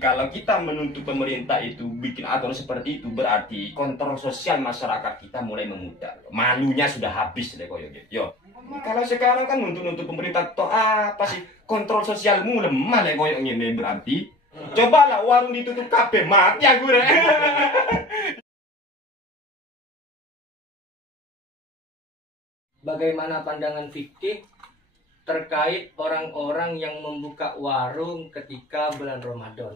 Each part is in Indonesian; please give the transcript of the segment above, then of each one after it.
kalau kita menuntut pemerintah itu bikin aturan seperti itu, berarti kontrol sosial masyarakat kita mulai memudar. Malunya sudah habis deh koyo gitu. Yo. Kalau sekarang kan nuntut pemerintah toh apa sih? Kontrol sosialmu lemah deh koyo ngene berarti. Cobalah warung ditutup kabeh mati aku rek. Bagaimana pandangan fikih terkait orang-orang yang membuka warung ketika bulan Ramadan?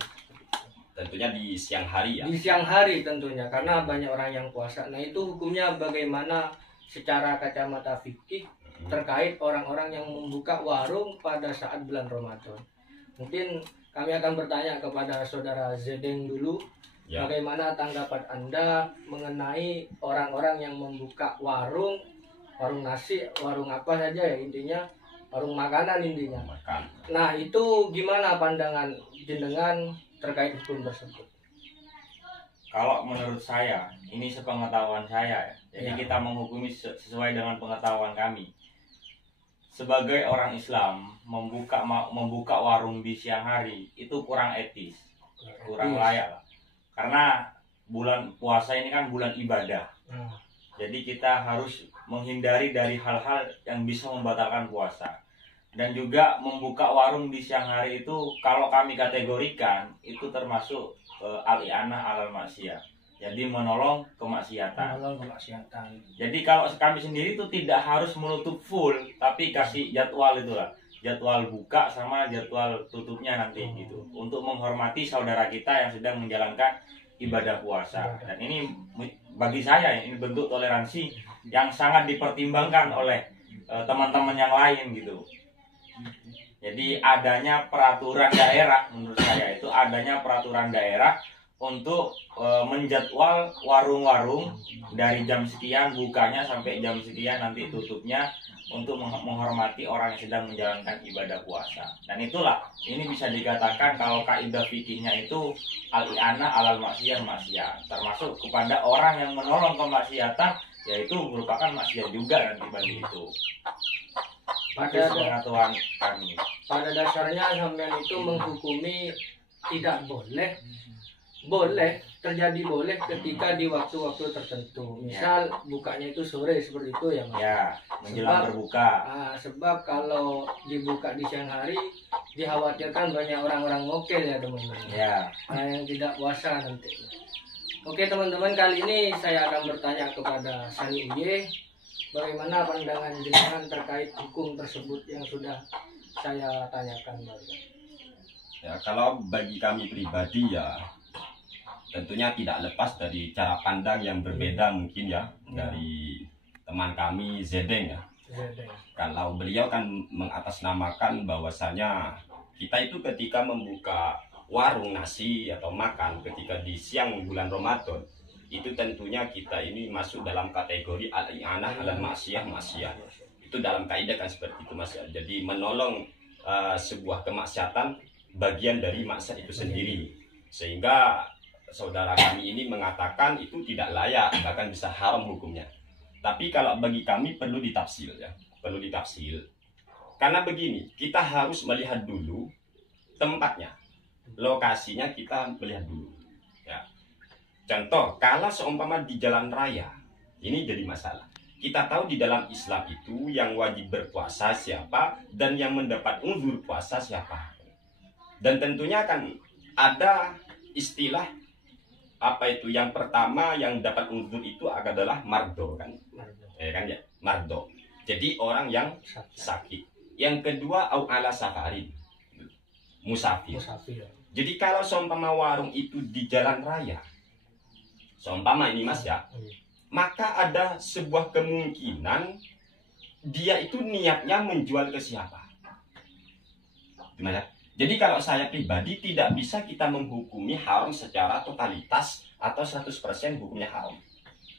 Tentunya di siang hari ya. Di siang hari tentunya, karena banyak orang yang puasa. Nah, itu hukumnya bagaimana secara kacamata fikih terkait orang-orang yang membuka warung pada saat bulan Ramadan? Mungkin kami akan bertanya kepada saudara Zedeng dulu. Ya. Bagaimana tanggapan Anda mengenai orang-orang yang membuka warung nasi, warung apa saja ya intinya, warung makanan intinya. Nah, itu gimana pandangan jenengan terkait hukum tersebut? Kalau menurut saya, ini sepengetahuan saya ya. Jadi kita menghukumi sesuai dengan pengetahuan kami. Sebagai orang Islam, membuka warung di siang hari itu kurang etis, kurang layak lah. Karena bulan puasa ini kan bulan ibadah. Jadi kita harus menghindari dari hal-hal yang bisa membatalkan puasa. Dan juga membuka warung di siang hari itu kalau kami kategorikan itu termasuk al-i'anah alal maksiyah. Jadi menolong kemaksiatan. Jadi kalau kami sendiri itu tidak harus menutup full, tapi kasih jadwal itulah. Jadwal buka sama jadwal tutupnya nanti gitu. Untuk menghormati saudara kita yang sedang menjalankan ibadah puasa. Dan ini bagi saya ini bentuk toleransi yang sangat dipertimbangkan oleh teman-teman yang lain gitu. Jadi adanya peraturan daerah, menurut saya itu adanya peraturan daerah untuk menjadwal warung-warung dari jam sekian bukanya sampai jam sekian nanti tutupnya untuk menghormati orang yang sedang menjalankan ibadah puasa. Dan itulah ini bisa dikatakan kalau kaidah fikihnya itu al-i'anah alal maksiyah, termasuk kepada orang yang menolong kemaksiatan, yaitu merupakan maksiat juga nanti bagi itu. Pada pengetahuan kami. Pada dasarnya sampean itu menghukumi tidak boleh terjadi ketika di waktu-waktu tertentu. Misal bukanya itu sore seperti itu ya, Mas. Ya, menjelang berbuka. Sebab kalau dibuka di siang hari dikhawatirkan banyak orang-orang mokel ya, teman-teman. Ya. Yang tidak puasa nanti. Oke, teman-teman, kali ini saya akan bertanya kepada Sani Uye, bagaimana pandangan jenengan terkait hukum tersebut yang sudah saya tanyakan, Mas? Ya, kalau bagi kami pribadi ya tentunya tidak lepas dari cara pandang yang berbeda mungkin ya dari teman kami Zedeng ya. Kalau beliau kan mengatasnamakan bahwasanya kita itu ketika membuka warung nasi atau makan ketika di siang bulan Ramadan itu tentunya kita ini masuk dalam kategori al-i'anah alal maksiyah. Itu dalam kaidah kan seperti itu, Mas. Jadi menolong sebuah kemaksiatan bagian dari maksiat itu sendiri, sehingga saudara kami ini mengatakan itu tidak layak, bahkan bisa haram hukumnya. Tapi kalau bagi kami perlu ditafsir ya, perlu ditafsir. Karena begini, kita harus melihat dulu tempatnya, lokasinya kita melihat dulu. Ya. Contoh, kalau seumpama di jalan raya, ini jadi masalah. Kita tahu di dalam Islam itu yang wajib berpuasa siapa dan yang mendapat uzur puasa siapa. Dan tentunya kan ada istilah apa itu, yang pertama yang dapat uzur itu adalah mardo kan, mardo. Jadi orang yang sakit. Yang kedua au ala safarin, musafir. Jadi kalau seumpama warung itu di jalan raya, seumpama ini Mas ya, maka ada sebuah kemungkinan dia itu niatnya menjual ke siapa. Gimana? Jadi kalau saya pribadi tidak bisa kita menghukumi haram secara totalitas atau 100% hukumnya haram.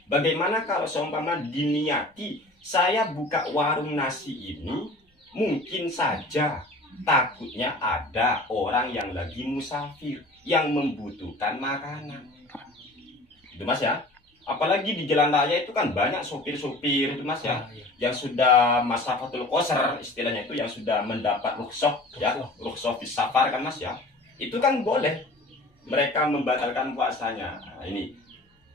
Bagaimana kalau seumpama diniati saya buka warung nasi ini, mungkin saja takutnya ada orang yang lagi musafir yang membutuhkan makanan. Itu Mas ya. Apalagi di jalan raya itu kan banyak sopir-sopir itu Mas ya, yang sudah masafatul qasar istilahnya itu, yang sudah mendapat rukhsah ya, rukhsah bis safar kan Mas ya. Itu kan boleh mereka membatalkan puasanya. Nah, ini.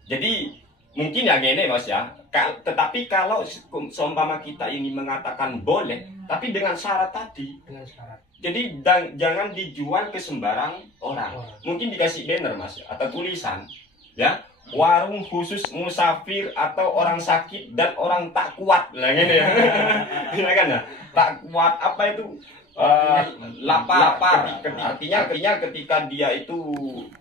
Jadi mungkin ya gini Mas ya. Tetapi kalau seumpama kita ini mengatakan boleh, tapi dengan syarat tadi. Dengan syarat. Jadi jangan dijual ke sembarang orang. Mungkin dikasih banner Mas atau tulisan, ya. Warung khusus musafir atau orang sakit dan orang tak kuat lah gini ya. Ya kan ya? Tak kuat apa itu? Lapar. Artinya ketika dia itu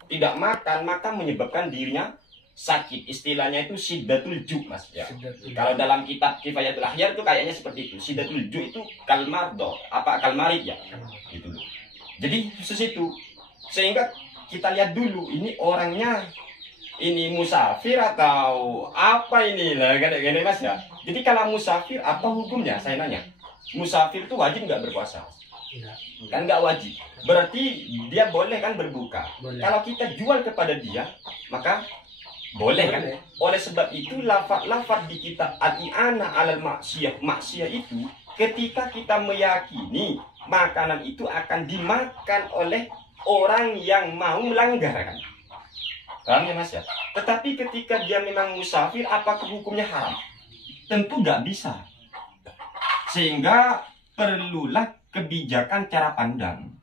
tidak makan maka menyebabkan dirinya sakit. Istilahnya itu sidatul ju Mas ya. Kalau dalam kitab Kifayatul Ahyar itu kayaknya seperti itu. Sidatul ju itu kalmardo, kalmarit ya. Gitu. Jadi khusus itu. Sehingga kita lihat dulu ini orangnya ini musafir atau apa ini lah gini Mas ya. Jadi kalau musafir apa hukumnya? Saya nanya. Musafir itu wajib nggak berpuasa? Tidak. Kan nggak wajib. Berarti dia boleh kan berbuka. Boleh. Kalau kita jual kepada dia, maka boleh kan? Oleh sebab itu lafaz di kitab al-i'anah 'alal maksiyah itu ketika kita meyakini makanan itu akan dimakan oleh orang yang mau melanggar kan? Paham ya Mas ya? Tetapi ketika dia memang musafir, apakah hukumnya haram? Tentu nggak bisa. Sehingga perlulah kebijakan cara pandang.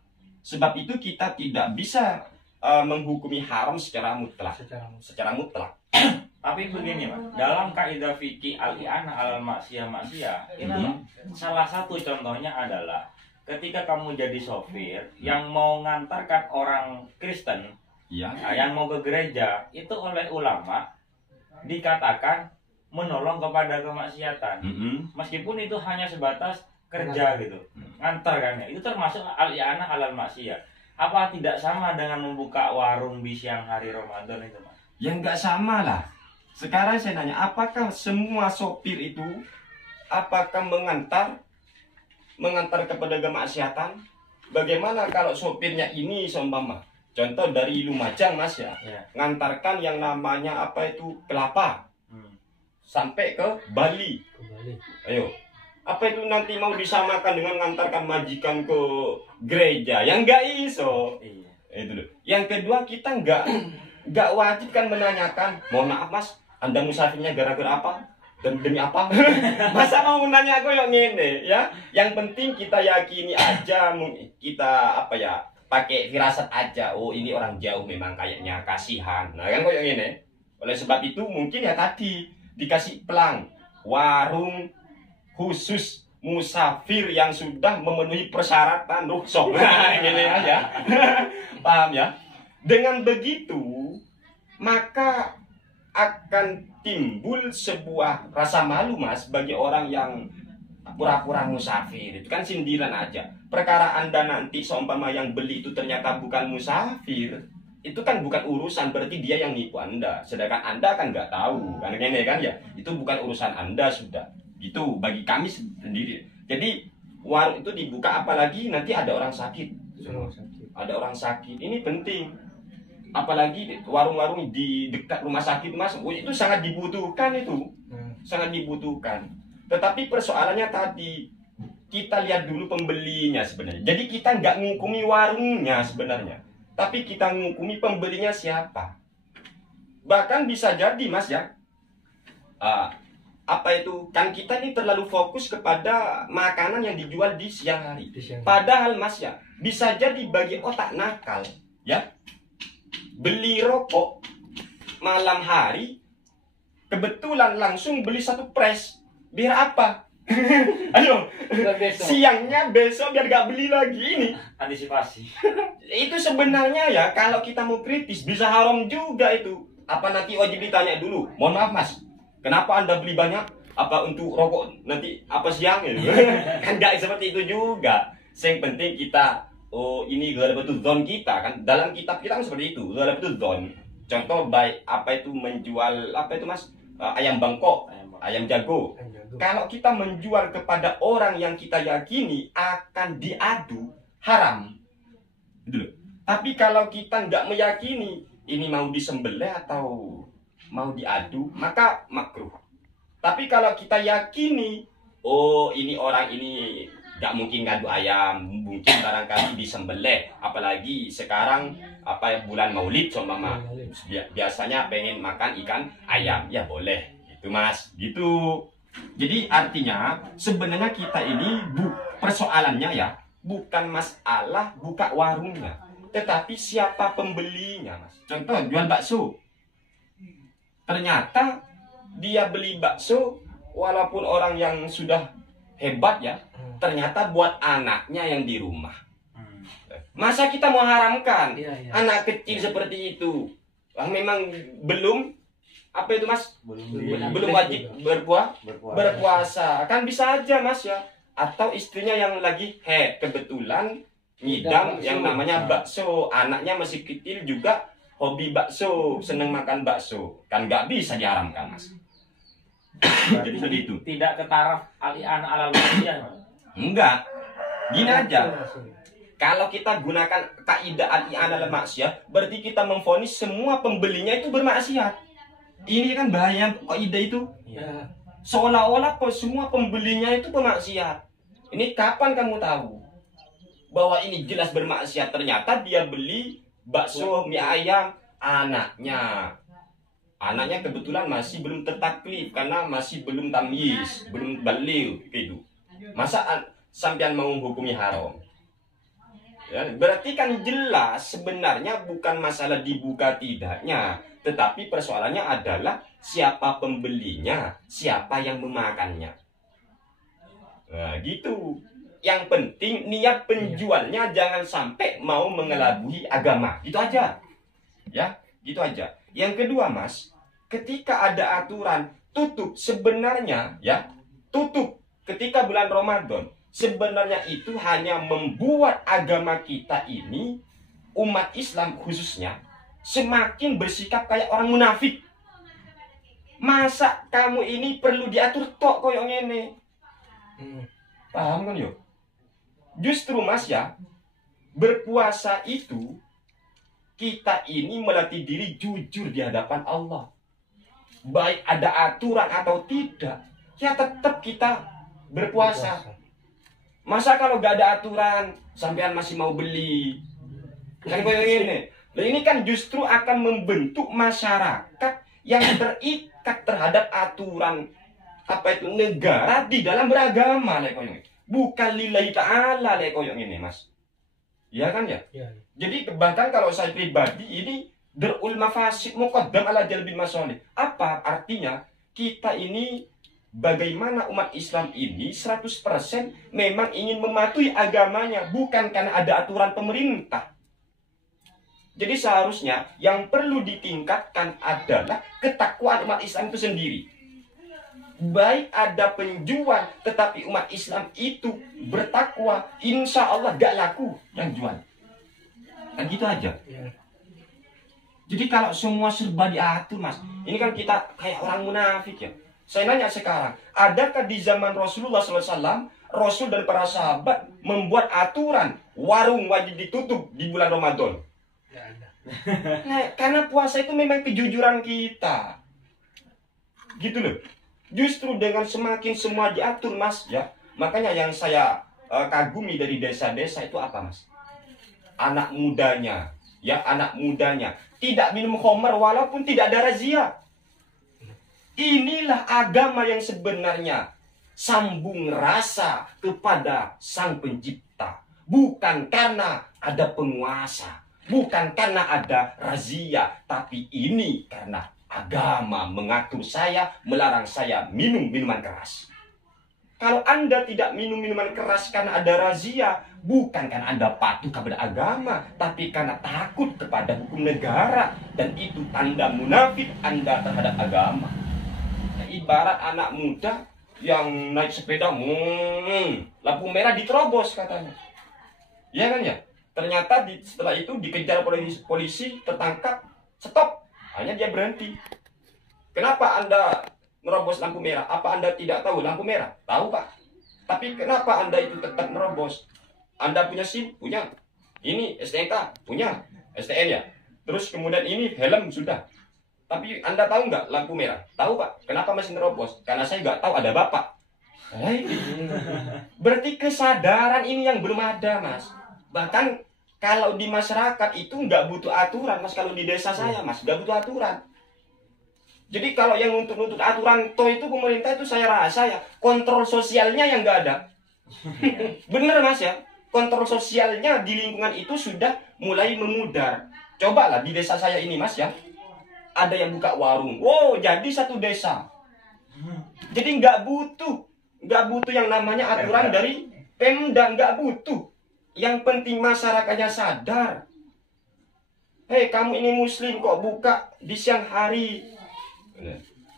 Sebab itu kita tidak bisa menghukumi haram secara mutlak. Secara mutlak. Tapi begini Mas, dalam kaidah fikih al-i'anah 'alal maksiyah itu salah satu contohnya adalah ketika kamu jadi sopir yang mau ngantarkan orang Kristen, yang mau ke gereja, itu oleh ulama dikatakan menolong kepada kemaksiatan. Meskipun itu hanya sebatas kerja gitu, ngantar kan ya. Itu termasuk al-i'anah 'alal maksiyah. Apa tidak sama dengan membuka warung di siang hari Ramadan itu Mas? Ya nggak sama lah. Sekarang saya nanya, apakah semua sopir itu apakah mengantar kepada kemaksiatan? Bagaimana kalau sopirnya ini seumpama contoh dari Lumajang Mas ya, ngantarkan yang namanya apa itu kelapa sampai ke Bali. Ayo, apa itu nanti mau disamakan dengan ngantarkan majikan ke gereja? Yang nggak iso. Itu loh. Yang kedua kita nggak wajib kan menanyakan, mohon maaf Mas, Anda musafirnya gara-gara apa? Dan demi apa? Masa mau nanya aku yang ini ya? Yang penting kita yakini aja, kita apa ya? Pakai firasat aja. Oh ini orang jauh memang kayaknya kasihan. Nah kan kok yang ini. Oleh sebab itu mungkin ya tadi dikasih pelang warung khusus musafir yang sudah memenuhi persyaratan rukhsah. Nah ini aja. Paham ya? Dengan begitu maka akan timbul sebuah rasa malu Mas bagi orang yang pura-pura musafir. Itu kan sindiran aja. Perkara Anda nanti seumpama yang beli itu ternyata bukan musafir, itu kan bukan urusan, berarti dia yang nipu Anda. Sedangkan Anda kan nggak tahu, kan ini kan ya. Itu bukan urusan Anda sudah. Itu bagi kami sendiri. Jadi warung itu dibuka apalagi nanti ada orang sakit. Ada orang sakit. Ini penting. Apalagi warung-warung di dekat rumah sakit Mas, itu sangat dibutuhkan itu. Sangat dibutuhkan. Tetapi persoalannya tadi kita lihat dulu pembelinya sebenarnya. Jadi kita nggak ngukumi warungnya sebenarnya, tapi kita ngukumi pembelinya siapa. Bahkan bisa jadi Mas ya, apa itu kan kita ini terlalu fokus kepada makanan yang dijual di siang hari. Padahal Mas ya, bisa jadi bagi otak nakal ya, beli rokok malam hari, kebetulan langsung beli satu pres. Biar apa? Ayo, siangnya besok biar gak beli lagi ini. Antisipasi. Itu sebenarnya ya kalau kita mau kritis bisa haram juga itu. Apa nanti wajib ditanya dulu? Mohon maaf Mas, kenapa Anda beli banyak? Apa untuk rokok nanti apa siang gitu? Kan gak seperti itu juga. Yang penting kita ini ghalabatul dzon kita kan dalam kitab kita kan seperti itu, ghalabatul dzon. Contoh baik apa itu menjual apa itu Mas? Ayam bangkok, ayam jago. Kalau kita menjual kepada orang yang kita yakini akan diadu, haram. Gitu. Tapi kalau kita nggak meyakini ini mau disembelih atau mau diadu, maka makruh. Tapi kalau kita yakini, oh ini orang ini nggak mungkin ngadu ayam, mungkin barangkali disembelih, apalagi sekarang bulan Maulid seumpama biasanya pengen makan ikan ayam, ya boleh gitu Mas, gitu. Jadi artinya sebenarnya kita ini persoalannya ya bukan masalah buka warungnya, tetapi siapa pembelinya Mas. Contoh jual bakso, ternyata dia beli bakso walaupun orang yang sudah hebat ya, ternyata buat anaknya yang di rumah. Masa kita mau haramkan anak kecil seperti itu? Memang belum apa itu Mas? Belum wajib berpuasa. Kan bisa aja Mas ya. Atau istrinya yang lagi kebetulan ngidam yang namanya bakso, anaknya masih kecil juga hobi bakso, seneng makan bakso, kan nggak bisa diharamkan Mas. Jadi seperti itu. Tidak ke taraf al-i'an alal maksiyah. Enggak. Gini aja. Kalau kita gunakan kaidah al-i'an alal maksiyah, berarti kita memvonis semua pembelinya itu bermaksiat. Ini kan bahaya kaidah itu. Ya. Seolah-olah semua pembelinya itu pemaksiat. Ini kapan kamu tahu bahwa ini jelas bermaksiat? Ternyata dia beli bakso mie ayam anaknya kebetulan masih belum tertaklif karena masih belum tamyiz, belum baligh gitu. Masa sampean mau hukumnya haram? Ya, berarti kan jelas sebenarnya bukan masalah dibuka tidaknya, tetapi persoalannya adalah siapa pembelinya, siapa yang memakannya. Nah, gitu. Yang penting niat penjualnya jangan sampai mau mengelabui agama. Gitu aja. Ya, gitu aja. Yang kedua, Mas, ketika ada aturan tutup sebenarnya ya, tutup ketika bulan Ramadan, sebenarnya itu hanya membuat agama kita ini, umat Islam khususnya, semakin bersikap kayak orang munafik. Masa kamu ini perlu diatur tok koyong ini? Paham kan yo? Justru Mas ya, berpuasa itu kita ini melatih diri jujur di hadapan Allah. Baik ada aturan atau tidak, ya tetap kita berpuasa. Masa kalau gak ada aturan, sampean masih mau beli? Kan koyong ini. Nah, ini kan justru akan membentuk masyarakat yang terikat terhadap aturan negara di dalam beragama koyong. Bukan lillahi ta'ala koyong ini Mas. Ya kan ya? Jadi bahkan kalau saya pribadi ini derul mafasid muqaddam ala jalbil masalih. Apa artinya? Kita ini bagaimana umat Islam ini 100% memang ingin mematuhi agamanya, bukan karena ada aturan pemerintah. Jadi seharusnya yang perlu ditingkatkan adalah ketakwaan umat Islam itu sendiri. Baik ada penjual, tetapi umat Islam itu bertakwa, insya Allah gak laku yang jual. Kan gitu aja. Jadi kalau semua serba diatur Mas, ini kan kita kayak orang munafik ya. Saya nanya sekarang, adakah di zaman Rasulullah SAW, Rasul dan para sahabat membuat aturan warung wajib ditutup di bulan Ramadan? Nah, karena puasa itu memang kejujuran kita. Gitu loh. Justru dengan semakin semua diatur Mas ya. Makanya yang saya kagumi dari desa-desa itu apa Mas? Anak mudanya, ya anak mudanya tidak minum khamar walaupun tidak ada razia. Inilah agama yang sebenarnya sambung rasa kepada Sang Pencipta, bukan karena ada penguasa, bukan karena ada razia, tapi ini karena agama mengatur saya, melarang saya minum minuman keras. Kalau Anda tidak minum minuman keras karena ada razia, bukan karena Anda patuh kepada agama, tapi karena takut kepada hukum negara. Dan itu tanda munafik Anda terhadap agama. Nah, ibarat anak muda yang naik sepeda, lampu merah diterobos katanya. Ya kan ya? Ternyata setelah itu dikejar polisi, tertangkap, stop. Hanya dia berhenti. Kenapa Anda nerobos lampu merah? Apa Anda tidak tahu lampu merah? Tahu Pak. Tapi kenapa Anda itu tetap nerobos? Anda punya SIM? Punya. Ini STNK? Punya. STN ya? Terus kemudian ini helm sudah. Tapi Anda tahu nggak lampu merah? Tahu Pak. Kenapa masih nerobos? Karena saya nggak tahu ada Bapak. Berarti kesadaran ini yang belum ada, Mas. Bahkan kalau di masyarakat itu nggak butuh aturan, Mas. Kalau di desa saya, Mas, nggak butuh aturan. Jadi kalau yang nuntut aturan, toh itu pemerintah itu saya rasa ya kontrol sosialnya yang nggak ada. Bener, Mas, ya. Kontrol sosialnya di lingkungan itu sudah mulai memudar. Cobalah di desa saya ini, Mas, ya. Ada yang buka warung. Wow, jadi satu desa. Jadi nggak butuh yang namanya aturan dari Pemda, nggak butuh. Yang penting masyarakatnya sadar. Hei, kamu ini muslim kok buka di siang hari.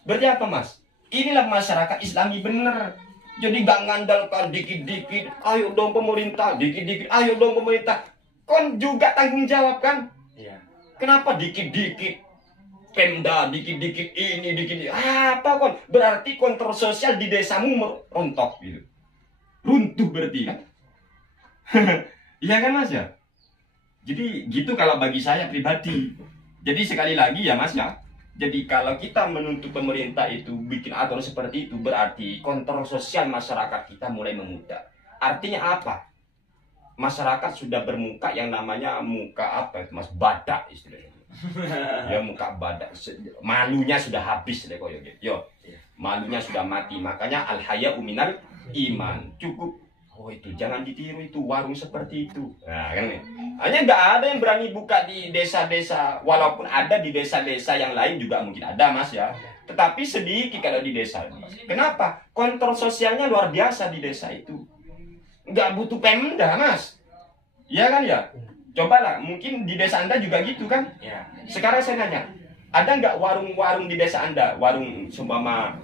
Berarti apa, Mas? Inilah masyarakat Islami bener. Jadi gak ngandalkan dikit-dikit, ayo dong pemerintah, dikit-dikit, ayo dong pemerintah. Kon juga tanggung jawab kan? Iya. Kenapa dikit-dikit Pemda, dikit-dikit ini, dikit-dikit apa kon? Berarti kontrol sosial di desamu merontok gitu. Runtuh berarti kan? Iya kan, Mas, ya? Jadi gitu kalau bagi saya pribadi. Jadi sekali lagi ya, Mas, ya. Jadi kalau kita menuntut pemerintah itu bikin aturan seperti itu, berarti kontrol sosial masyarakat kita mulai memudar. Artinya apa? Masyarakat sudah bermuka yang namanya muka apa itu, Mas? Badak istilahnya. Ya, muka badak. Malunya sudah habis deh, yo. Malunya sudah mati. Makanya al-haya'u minal iman. Cukup. Oh, itu jangan ditiru, itu warung seperti itu. Nah, kan nih. Hanya nggak ada yang berani buka di desa-desa. Walaupun ada di desa-desa yang lain juga mungkin ada, Mas, ya. Tetapi sedikit kalau di desa. Kenapa? Kontrol sosialnya luar biasa di desa itu. Nggak butuh Pemda, Mas. Iya kan ya? Cobalah, mungkin di desa Anda juga gitu kan? Ya. Sekarang saya nanya, ada nggak warung-warung di desa Anda? Warung seumpama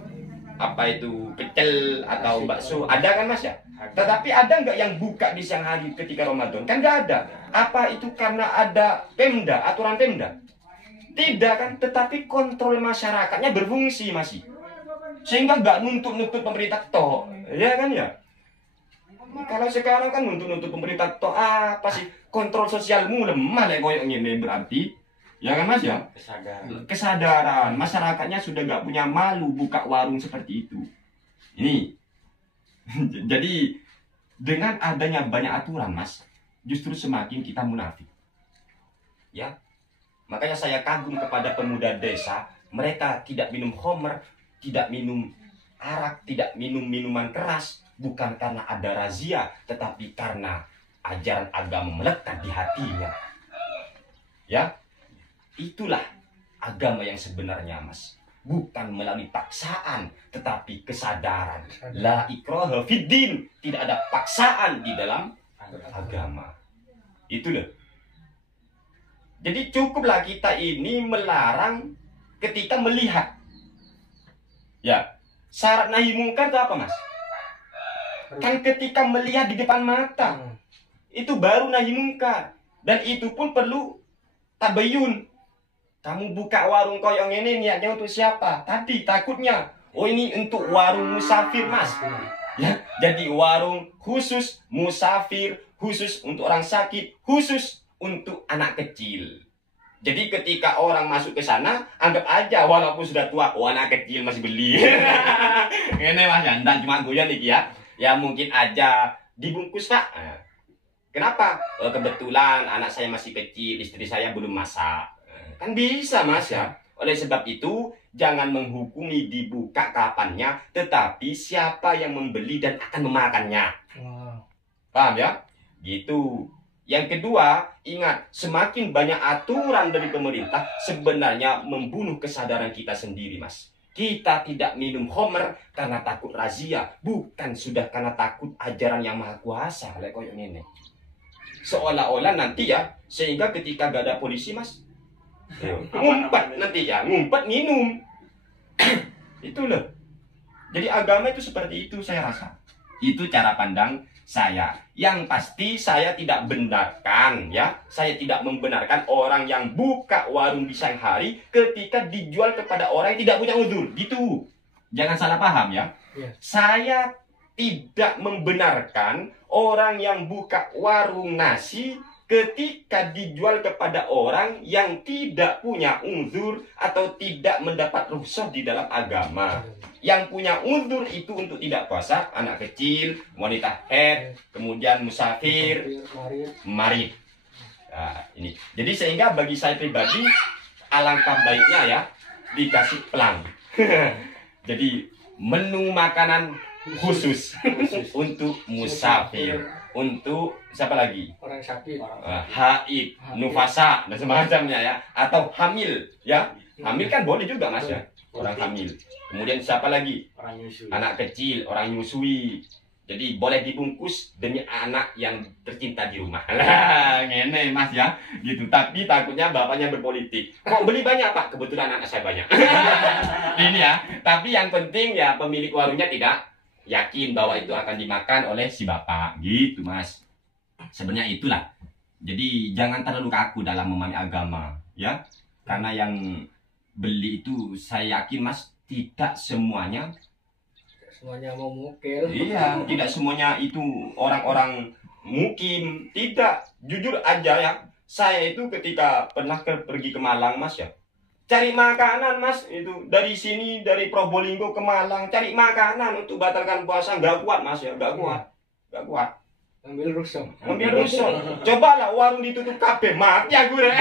apa itu pecel atau bakso? Ada kan, Mas, ya? Tetapi ada nggak yang buka di siang hari ketika Ramadan? Kan nggak ada. Apa itu karena ada Pemda, aturan Pemda? Tidak kan, tetapi kontrol masyarakatnya berfungsi masih. Sehingga nggak nuntut-nuntut pemerintah toh. Ya kan ya? Kalau sekarang kan nuntut-nuntut pemerintah toh apa sih? Kontrol sosialmu lemah lah koyok ini berarti. Ya kan, Mas, ya? Kesadaran. Masyarakatnya sudah nggak punya malu buka warung seperti itu. Ini. Jadi dengan adanya banyak aturan, Mas, justru semakin kita munafik. Ya. Makanya saya kagum kepada pemuda desa, mereka tidak minum khamr, tidak minum arak, tidak minum minuman keras, bukan karena ada razia, tetapi karena ajaran agama melekat di hatinya. Ya. Itulah agama yang sebenarnya, Mas. Bukan melalui paksaan, tetapi kesadaran. La ikraha fiddin. Tidak ada paksaan di dalam agama. Itu loh. Jadi cukuplah kita ini melarang ketika melihat. Ya, syarat nahi mungkar itu apa, Mas? Kan ketika melihat di depan mata. Itu baru nahi mungkar. Dan itu pun perlu tabayun. Kamu buka warung koyong ini niatnya untuk siapa? Tadi takutnya, oh ini untuk warung musafir, Mas. Ya, jadi warung khusus musafir, khusus untuk orang sakit, khusus untuk anak kecil. Jadi ketika orang masuk ke sana, anggap aja walaupun sudah tua, oh anak kecil masih beli. Ini, Mas, ya, dan cuma guyon nih ya. Ya mungkin aja dibungkus, Pak. Kenapa? Oh, kebetulan anak saya masih kecil, istri saya belum masak. Kan bisa, Mas, ya. Oleh sebab itu, jangan menghukumi dibuka kapannya, tetapi siapa yang membeli dan akan memakannya. Paham ya? Gitu. Yang kedua, ingat, semakin banyak aturan dari pemerintah sebenarnya membunuh kesadaran kita sendiri, Mas. Kita tidak minum khamr karena takut razia, bukan sudah karena takut ajaran yang maha kuasa. Kayak ini. Seolah-olah nanti ya, sehingga ketika gak ada polisi, Mas, ngumpet nanti ya, ngumpet minum. Itu loh. Jadi agama itu seperti itu, saya rasa. Itu cara pandang saya. Yang pasti saya tidak benarkan ya. Saya tidak membenarkan orang yang buka warung di siang hari ketika dijual kepada orang yang tidak punya uzur. Gitu. Jangan salah paham ya. Saya tidak membenarkan orang yang buka warung nasi ketika dijual kepada orang yang tidak punya uzur atau tidak mendapat rukhsah di dalam agama. Yang punya uzur itu untuk tidak puasa, anak kecil, wanita haid, kemudian musafir, marid. Nah, ini. Jadi sehingga bagi saya pribadi alangkah baiknya ya dikasih pelang. Jadi menu makanan khusus untuk musafir, untuk siapa lagi? Orang sakit, Haid, nufasa dan semacamnya ya, atau hamil ya. Hamil kan boleh juga Mas ya, orang hamil. Kemudian siapa lagi? Orang nyusui. Anak kecil, orang nyusui. Jadi boleh dibungkus demi anak yang tercinta di rumah. Lah, ngene Mas ya, gitu. Tapi takutnya bapaknya berpolitik. Kok beli banyak Pak? Kebetulan anak saya banyak. Ini ya. Tapi yang penting ya pemilik warungnya tidak yakin bahwa itu akan dimakan oleh si bapak, gitu Mas. Sebenarnya itulah. Jadi jangan terlalu kaku dalam memahami agama, ya. Karena yang beli itu saya yakin Mas tidak semuanya mau mukil. Iya, tidak semuanya itu orang-orang mukim. Tidak, jujur aja ya. Saya itu ketika pernah pergi ke Malang Mas ya, cari makanan Mas, itu dari sini, dari Probolinggo ke Malang, cari makanan untuk batalkan puasa, nggak kuat Mas ya, nggak kuat. Ambil rusuh. Cobalah warung ditutup kabeh, mati aku ya.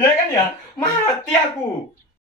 Ya kan ya, mati aku.